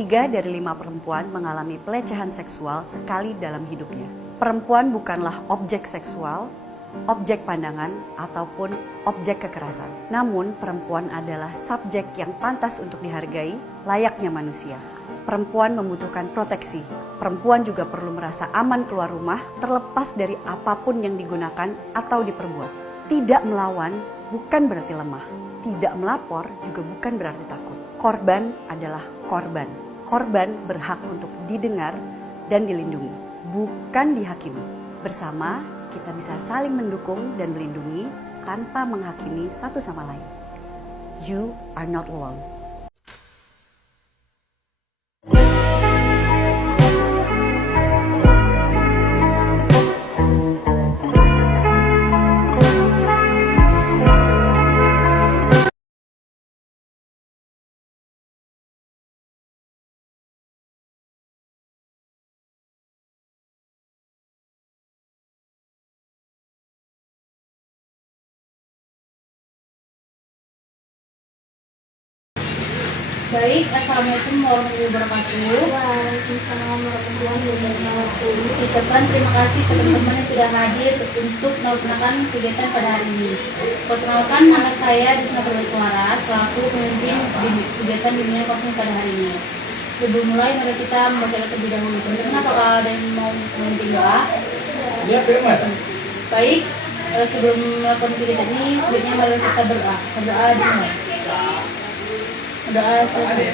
3 dari 5 perempuan mengalami pelecehan seksual sekali dalam hidupnya. Perempuan bukanlah objek seksual, objek pandangan, ataupun objek kekerasan. Namun, perempuan adalah subjek yang pantas untuk dihargai, layaknya manusia. Perempuan membutuhkan proteksi. Perempuan juga perlu merasa aman keluar rumah, terlepas dari apapun yang digunakan atau diperbuat. Tidak melawan bukan berarti lemah. Tidak melapor juga bukan berarti takut. Korban adalah korban. Korban berhak untuk didengar dan dilindungi, bukan dihakimi. Bersama, kita bisa saling mendukung dan melindungi tanpa menghakimi satu sama lain. You are not alone. Baik, Assalamualaikum warahmatullahi wabarakatuh. Waalaikumsalam warahmatullahi wabarakatuh. Ucapkan terima kasih teman-teman yang sudah hadir untuk melaksanakan kegiatan pada hari ini. Perkenalkan, nama saya Disna Bersuara selaku pemimpin kegiatan dunia kosong pada hari ini. Sebelum mulai, mari kita membaca terlebih dahulu. Teman-teman, atau ada yang mau memimpin doa? Baik, sebelum melakukan kegiatan ini, sebaiknya mari kita berdoa. Berdoa dimulai. Udah selesai.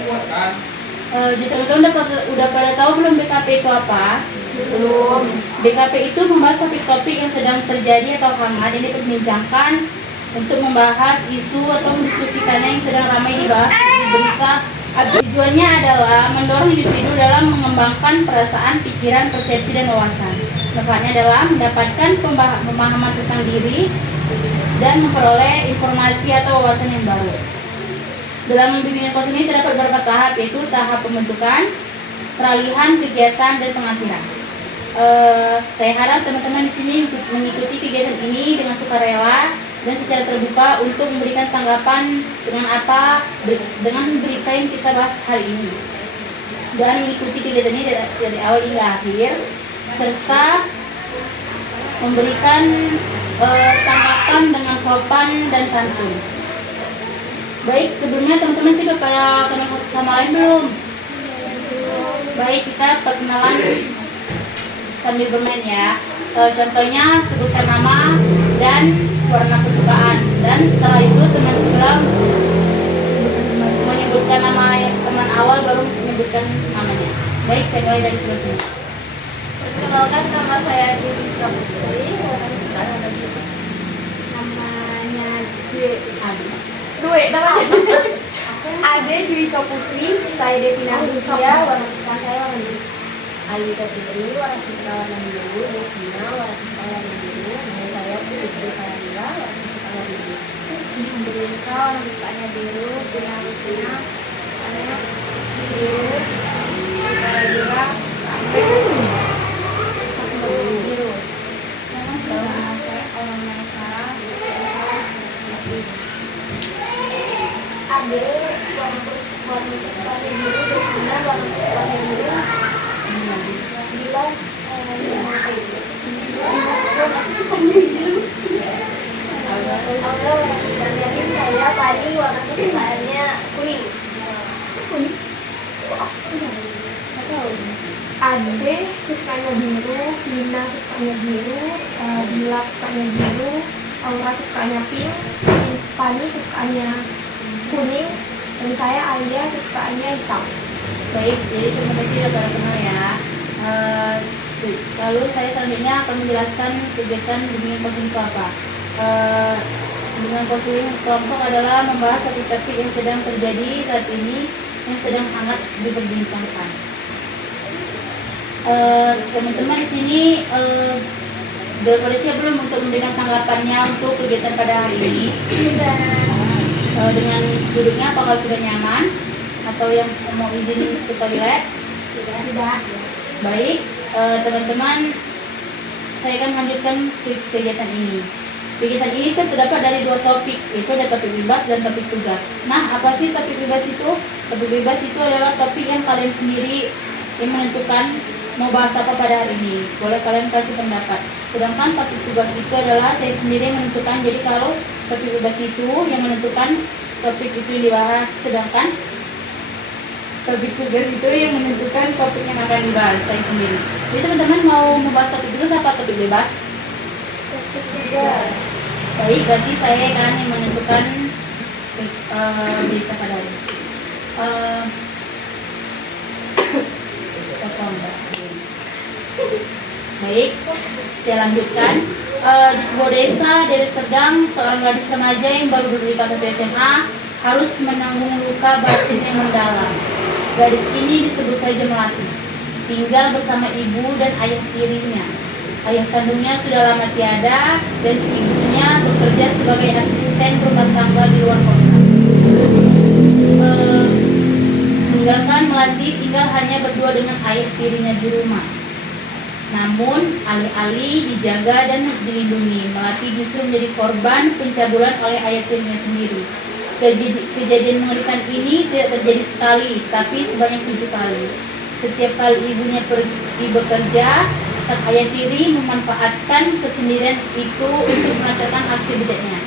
Jadi teman-teman udah pada tahu belum BKP itu apa? Belum. BKP itu membahas topik-topik yang sedang terjadi atau hangat yang diperbincangkan untuk membahas isu atau mendiskusikannya yang sedang ramai dibahas di berita. Tujuannya adalah mendorong individu dalam mengembangkan perasaan, pikiran, persepsi, dan wawasan. Manfaatnya adalah mendapatkan pemahaman tentang diri dan memperoleh informasi atau wawasan yang baru. Dalam bimbingan kos ini terdapat beberapa tahap, yaitu tahap pembentukan, peralihan, kegiatan, dan pengakhiran. Saya harap teman-teman di sini mengikuti kegiatan ini dengan sukarela dan secara terbuka untuk memberikan tanggapan dengan berita yang kita bahas hari ini, dan mengikuti kegiatan ini dari awal hingga akhir, serta memberikan tanggapan dengan sopan dan santun. Baik, sebelumnya teman-teman sih pada kenal sama lain belum? Baik, kita perkenalan sambil bermain ya. Contohnya sebutkan nama dan warna kesukaan, dan setelah itu teman sebelah menyebutkan nama teman awal baru menyebutkan namanya. Baik, saya mulai dari sebelah sini. Perkenalkan, nama saya Dwi Putri. Warna kesukaan namanya Dwi namanya. Ade Dwika Putri. Saya Devina Agustia. Warna kesukaan saya warna biru. Alida Putri, warna kesukaan warna biru. Devina, warna kesukaan warna biru. Nama saya Putri Farila, warna kesukaan warna biru. Devina, warna kesukaannya biru. Devina Agustina, kesukaannya biru. Farila, biru. Nama saya Olona sekarang. Ade warna kesukaannya biru. Devina warna kesukaannya biru. Bila warna kesukaannya biru. Aura warna kesukaannya pink. Saya Pani warna kesukaannya kuning. Kuning? Ade kesukaannya biru. Lina kesukaannya biru. Bila kesukaannya biru. Aura kesukaannya pink. Pani kesukaannya kuning, dan saya Alia kesukaannya hitam. Baik, jadi terima kasih sudah pada kenal ya. Lalu saya selanjutnya akan menjelaskan kegiatan bimbingan konseling itu apa. Bimbingan konseling kelompok adalah membahas topik-topik yang sedang terjadi saat ini, yang sedang hangat diperbincangkan. Teman-teman di sini sudah siap belum untuk memberikan tanggapannya untuk kegiatan pada hari ini? Dengan duduknya apakah sudah nyaman atau yang mau izin ke toilet? Tidak. Baik, teman-teman, saya akan melanjutkan kegiatan ini. Kegiatan ini terdapat dari 2 topik, yaitu ada topik bebas dan topik tugas. Nah, apa sih topik bebas itu? Topik bebas itu adalah topik yang kalian sendiri yang menentukan mau bahas apa pada hari ini. Boleh kalian kasih pendapat. Sedangkan topik tugas itu adalah saya sendiri yang menentukan. Jadi kalau topik bebas itu yang menentukan topik itu yang dibahas, sedangkan topik tugas itu yang menentukan topik yang akan dibahas saya sendiri. Jadi teman-teman mau membahas topik tugas apa topik bebas? Topik bebas. Baik, berarti saya kan yang menentukan berita pada hari ini. Potong, Mbak. Baik, saya lanjutkan. Di sebuah desa dari Serdang, seorang gadis remaja yang baru lulus kelas 1 SMA harus menanggung luka batin yang mendalam. Gadis ini disebut saja Melati. Tinggal bersama ibu dan ayah tirinya. Ayah kandungnya sudah lama tiada dan ibunya bekerja sebagai asisten rumah tangga di luar kota. Meninggalkan Melati tinggal hanya berdua dengan ayah tirinya di rumah. Namun alih-alih dijaga dan dilindungi, Melati justru menjadi korban pencabulan oleh ayah tirinya sendiri. Kejadian mengerikan ini tidak terjadi sekali, tapi sebanyak 7 kali. Setiap kali ibunya pergi bekerja, sang ayah tiri memanfaatkan kesendirian itu untuk melancarkan aksi bejatnya.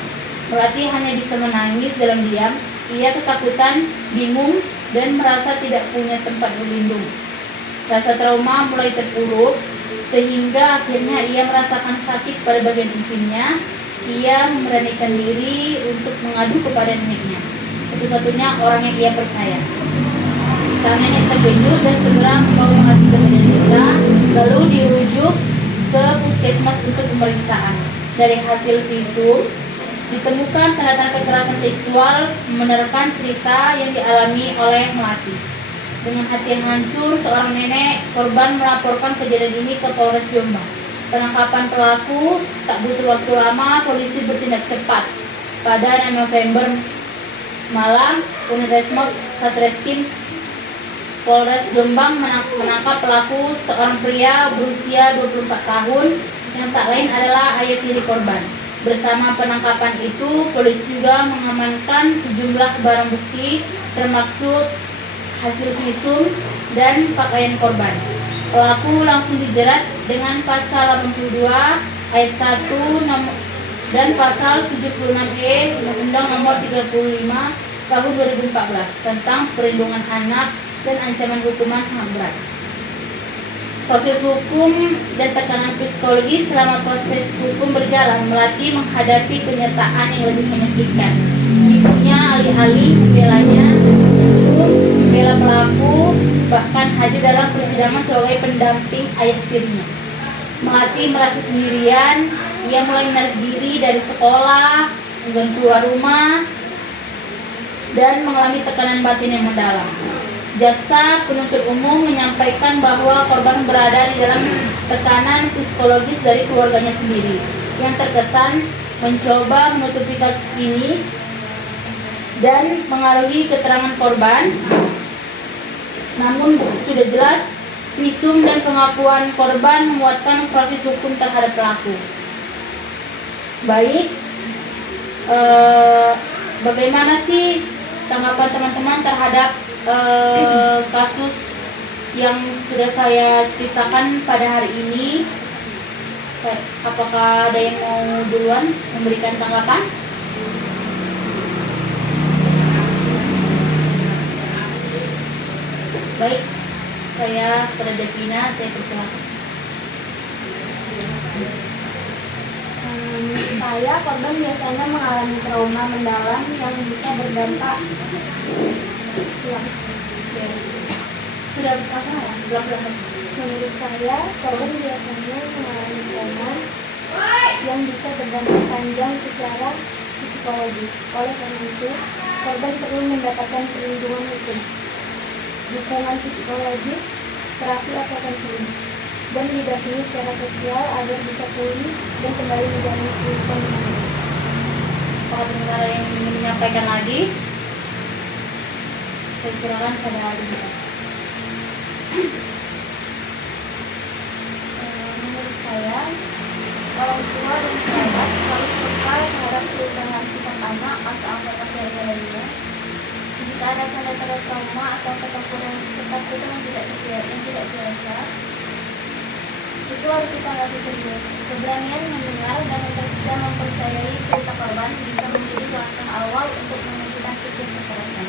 Melati hanya bisa menangis dalam diam. Ia ketakutan, bingung, dan merasa tidak punya tempat berlindung. Rasa trauma mulai terpuruk, sehingga akhirnya ia merasakan sakit pada bagian intimnya. Ia memberanikan diri untuk mengadu kepada neneknya, satu-satunya orang yang ia percaya. Sang nenek terkejut dan segera membawa Melati ke badan desa, lalu dirujuk ke puskesmas untuk pemeriksaan. Dari hasil visum ditemukan tanda-tanda kekerasan seksual menerka cerita yang dialami oleh Melati. Dengan hati yang hancur, seorang nenek korban melaporkan kejadian ini ke Polres Jombang. Penangkapan pelaku tak butuh waktu lama, polisi bertindak cepat. Pada 6 November malam, unit Resmob Satreskrim Polres Jombang menangkap pelaku, seorang pria berusia 24 tahun yang tak lain adalah ayah tiri korban. Bersama penangkapan itu, polisi juga mengamankan sejumlah barang bukti termasuk hasil visum dan pakaian korban. Pelaku langsung dijerat dengan pasal 82 ayat 1 dan pasal 76E Undang-Undang Nomor 35 Tahun 2014 tentang perlindungan anak dan ancaman hukuman sangat berat. Proses hukum dan tekanan psikologi selama proses hukum berjalan, Melati menghadapi kenyataan yang lebih menyakitkan. Ibunya alih-alih membelanya, membela pelaku, bahkan hadir dalam persidangan sebagai pendamping ayah tirinya. Melati merasa sendirian. Ia mulai menarik diri dari sekolah, enggan keluar rumah, dan mengalami tekanan batin yang mendalam. Jaksa penuntut umum menyampaikan bahwa korban berada di dalam tekanan psikologis dari keluarganya sendiri yang terkesan mencoba menutupi kasus ini dan mengaruhi keterangan korban. Namun sudah jelas visum dan pengakuan korban menguatkan proses hukum terhadap pelaku. Baik, bagaimana sih tanggapan teman-teman terhadap kasus yang sudah saya ceritakan pada hari ini? Apakah ada yang mau duluan memberikan tanggapan? Baik, saya kepada Devina, saya persilakan. Saya korban biasanya mengalami trauma mendalam yang bisa berdampak. Sudah berapa? Belum. Menurut saya, korban biasanya mengalami trauma yang bisa berdampak panjang secara psikologis. Oleh karena itu, korban perlu mendapatkan perlindungan hukum, dukungan psikologis, terapi atau konseling, dan didampingi secara sosial agar bisa pulih dan kembali menjalani kehidupan dengan baik. Apakah pendengar yang ingin menyampaikan lagi? Saya silakan pada Adinda. Menurut saya, orang tua dan kerabat harus peka terhadap perubahan sikap anak atau anggota keluarga lainnya. Jika jika ada tanda-tanda trauma atau ketakutan yang tidak biasa, itu harus ditanggapi serius. Keberanian mendengar dan mempercayai cerita korban bisa menjadi langkah awal untuk menghentikan siklus kekerasan.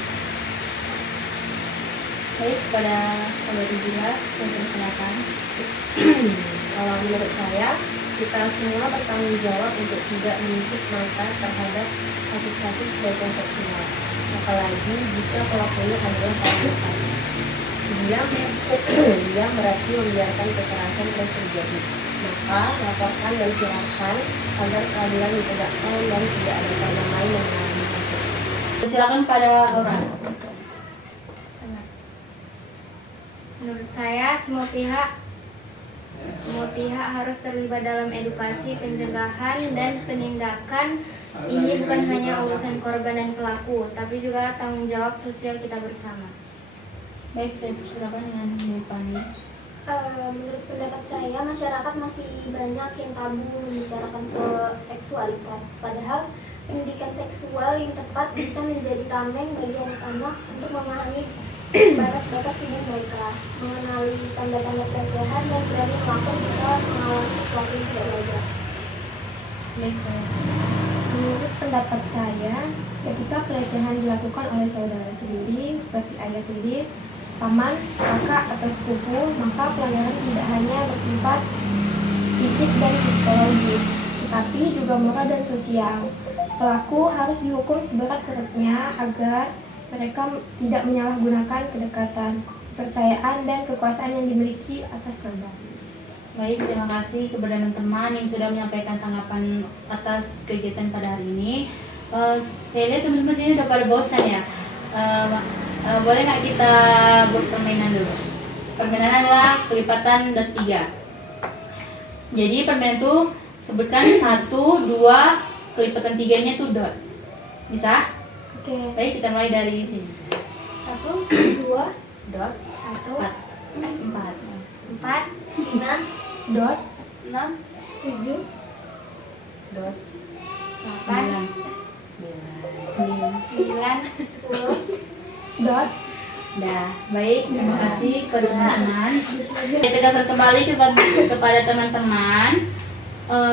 Baik, pada Saudara Dila, saya persilakan. Kalau menurut saya, kita semua bertanggung jawab untuk tidak menutup mata terhadap kasus-kasus pelecehan seksual, apalagi jika pelakunya adalah wanita. Dia berarti membiarkan kekerasan terus terjadi. Maka laporkan dan silakan agar keadilan ditegakkan dan tidak ada korban lain yang mengalami kasus. Persilakan pada Aura. Menurut saya, semua pihak harus terlibat dalam edukasi, pencegahan, dan penindakan. Ini bukan hanya urusan korban dan pelaku, tapi juga tanggung jawab sosial kita bersama. Baik, saya persilakan dengan Bu Pani. Menurut pendapat saya, masyarakat masih banyak yang tabu membicarakan soal seksualitas. Padahal pendidikan seksual yang tepat bisa menjadi tameng bagi anak-anak untuk memahami batas-batas tubuh mereka, mengenali tanda-tanda pelecehan, dan berani melapor jika mengalami sesuatu yang tidak wajar. Baik, saya. Menurut pendapat saya, ketika pelecehan dilakukan oleh saudara sendiri, seperti ayah tiri, paman, kakak, atau sepupu, maka pelanggaran tidak hanya bersifat fisik dan psikologis, tetapi juga moral dan sosial. Pelaku harus dihukum seberat-beratnya agar mereka tidak menyalahgunakan kedekatan, kepercayaan, dan kekuasaan yang dimiliki atas korban. Baik, terima kasih kepada teman-teman yang sudah menyampaikan tanggapan atas kegiatan pada hari ini. Saya lihat teman-teman sini udah pada bosan ya. Boleh nggak kita buat permainan dulu? Permainan adalah kelipatan dan 3. Jadi permainan itu sebutkan 1, 2, kelipatan 3-nya itu dot. Bisa? Oke. Baik, kita mulai dari sini. 1, 2, Dot 1, 4. 4, 5, dot, 6, 7, Dot 8, 9, 10. dot. Dah, baik, terima kasih kepada teman-teman. Saya tegaskan kembali kepada teman-teman,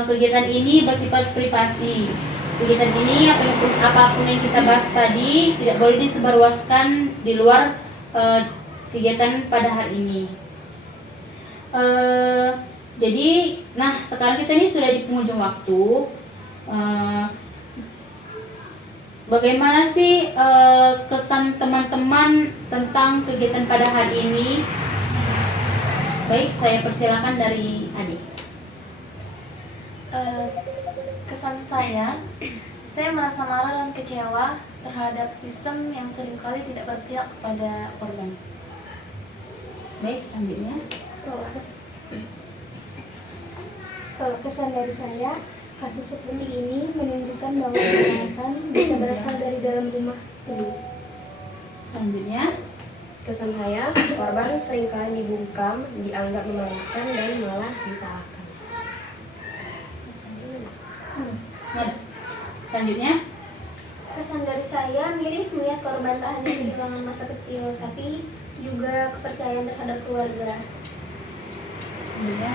kegiatan ini bersifat privasi. Kegiatan ini apapun yang kita bahas tadi tidak boleh disebarluaskan di luar kegiatan pada hari ini. Jadi, nah sekarang kita ini sudah di penghujung waktu. Bagaimana sih kesan teman-teman tentang kegiatan pada hari ini? Baik, saya persilakan dari Adik. Kesan saya merasa marah dan kecewa terhadap sistem yang seringkali tidak berpihak kepada korban. Baik, selanjutnya. Kalau kesan dari saya, kasus seperti ini menunjukkan bahwa kejahatan bisa berasal dari dalam rumah. Selanjutnya. kesan saya, korban seringkali dibungkam, dianggap memalukan, dan malah disalahkan. Selanjutnya. Kesan dari saya, miris melihat korban tak hanya kehilangan masa kecil, tapi juga kepercayaan terhadap keluarga. Selanjutnya.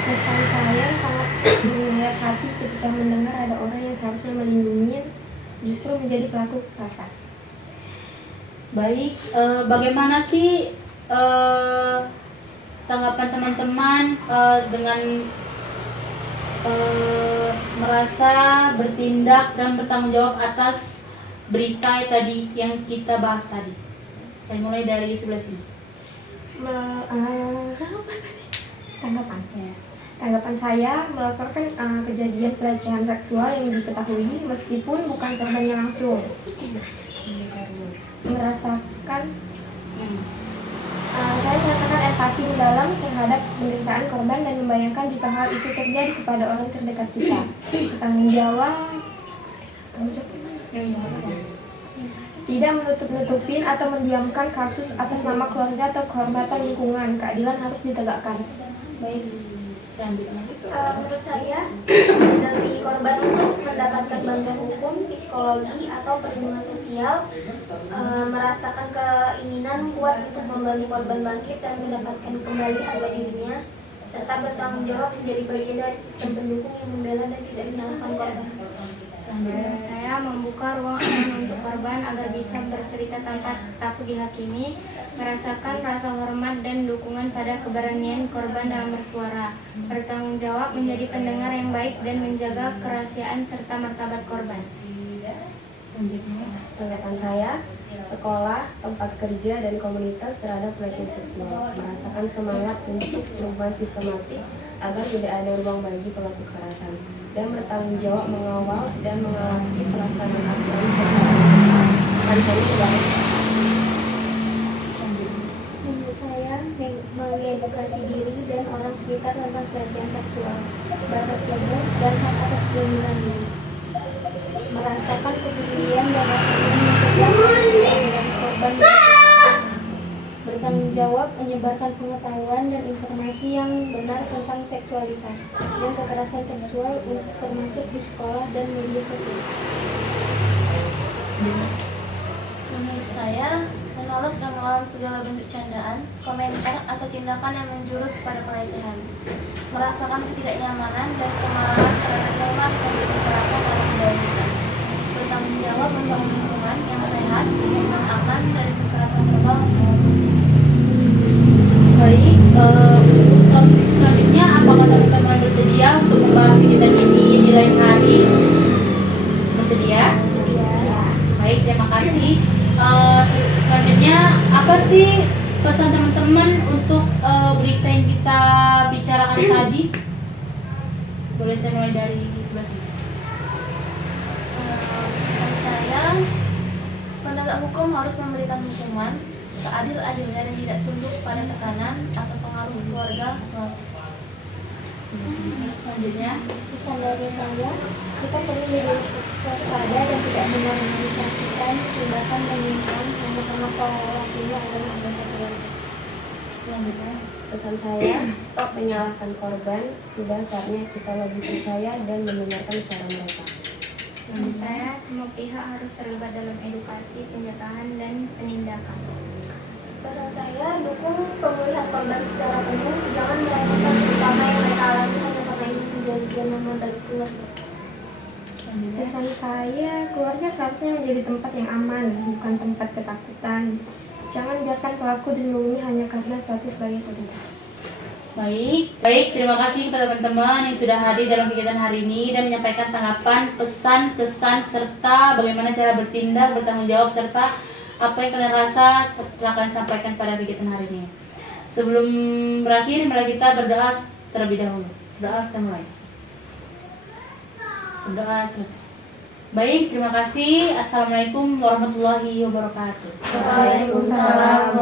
Kesan saya sangat menyayat hati ketika mendengar ada orang yang seharusnya melindungi justru menjadi pelaku kekerasan. Baik, bagaimana sih tanggapan teman-teman dengan merasa bertindak dan bertanggung jawab atas berita tadi yang kita bahas tadi? Saya mulai dari sebelah sini. Tanggapan saya melaporkan kejadian pelecehan seksual yang diketahui meskipun bukan korbannya langsung. Saya merasakan empati mendalam terhadap penderitaan korban dan membayangkan jika hal itu terjadi kepada orang terdekat kita. Tanggung jawab tidak menutup-nutupin atau mendiamkan kasus atas nama keluarga atau kehormatan lingkungan. Keadilan harus ditegakkan. Baik, Selanjutnya. Menurut saya, mendampingi korban untuk mendapatkan bantuan hukum, psikologi, atau perlindungan sosial, merasakan keinginan kuat untuk membantu korban bangkit dan mendapatkan kembali harga dirinya, serta bertanggung jawab menjadi bagian dari sistem pendukung yang membela dan tidak menyalahkan korban. Saya membuka ruang aman untuk korban agar bisa bercerita tanpa takut dihakimi, merasakan rasa hormat dan dukungan pada keberanian korban dalam bersuara, bertanggung jawab menjadi pendengar yang baik dan menjaga kerahasiaan serta martabat korban. Tanggapan saya, sekolah, tempat kerja, dan komunitas terhadap pelecehan seksual merasakan semangat untuk perubahan sistematik agar tidak ada ruang bagi pelaku kekerasan dan bertanggung jawab mengawal dan mengawasi pelaksanaan aturan secara ketat. Menurut saya, mengedukasi diri dan orang sekitar tentang pelecehan seksual, batas pelaku dan hak atas perlindungan diri. Merasakan kepedulian dan rasanya mencegah dari korban. Bertanggung jawab menyebarkan pengetahuan dan informasi yang benar tentang seksualitas dan kekerasan seksual termasuk di sekolah dan media sosial. Menurut saya, menolak dan melawan segala bentuk candaan, komentar, atau tindakan yang menjurus pada pelecehan. Merasakan ketidaknyamanan dan kemarahan terhadap normalisasi kekerasan dalam budaya kita. Bertanggung jawab membangun lingkungan yang sehat dan aman dari kekerasan verbal maupun fisik. Baik, untuk topik selanjutnya, apakah teman-teman bersedia untuk membahas kegiatan ini di lain hari? Bersedia? Baik, terima kasih. Selanjutnya, apa sih pesan teman-teman untuk berita yang kita bicarakan tadi? Boleh saya mulai dari sebelah sini. Pesan saya, penegak hukum harus memberikan hukuman seadil-adilnya dan tidak tunduk pada tekanan atau pengaruh keluarga. Selanjutnya, Pesan dari saya, kita perlu lebih waspada dan tidak menormalisasikan tindakan menyimpang hanya karena pelakunya adalah anggota keluarga. selanjutnya. Pesan saya, stop menyalahkan korban, sudah saatnya kita lebih percaya dan mendengarkan suara mereka. Menurut saya, semua pihak harus terlibat dalam edukasi, pencegahan, dan penindakan. Pesan saya, dukung pemulihan korban secara penuh, jangan meremehkan terutama yang mereka alami hanya karena ini menjadi nama baik keluarga. Pesan saya, keluarga seharusnya menjadi tempat yang aman, bukan tempat ketakutan. Jangan biarkan pelaku dilindungi hanya karena status sebagai saudara. Baik, terima kasih kepada teman-teman yang sudah hadir dalam kegiatan hari ini dan menyampaikan tanggapan, pesan, kesan, serta bagaimana cara bertindak, bertanggung jawab, serta apa yang kalian rasa setelah kalian sampaikan pada kegiatan hari ini. Sebelum berakhir, mari kita berdoa terlebih dahulu. Berdoa, kita mulai. Berdoa selesai. Baik, terima kasih. Assalamualaikum warahmatullahi wabarakatuh. Waalaikumsalam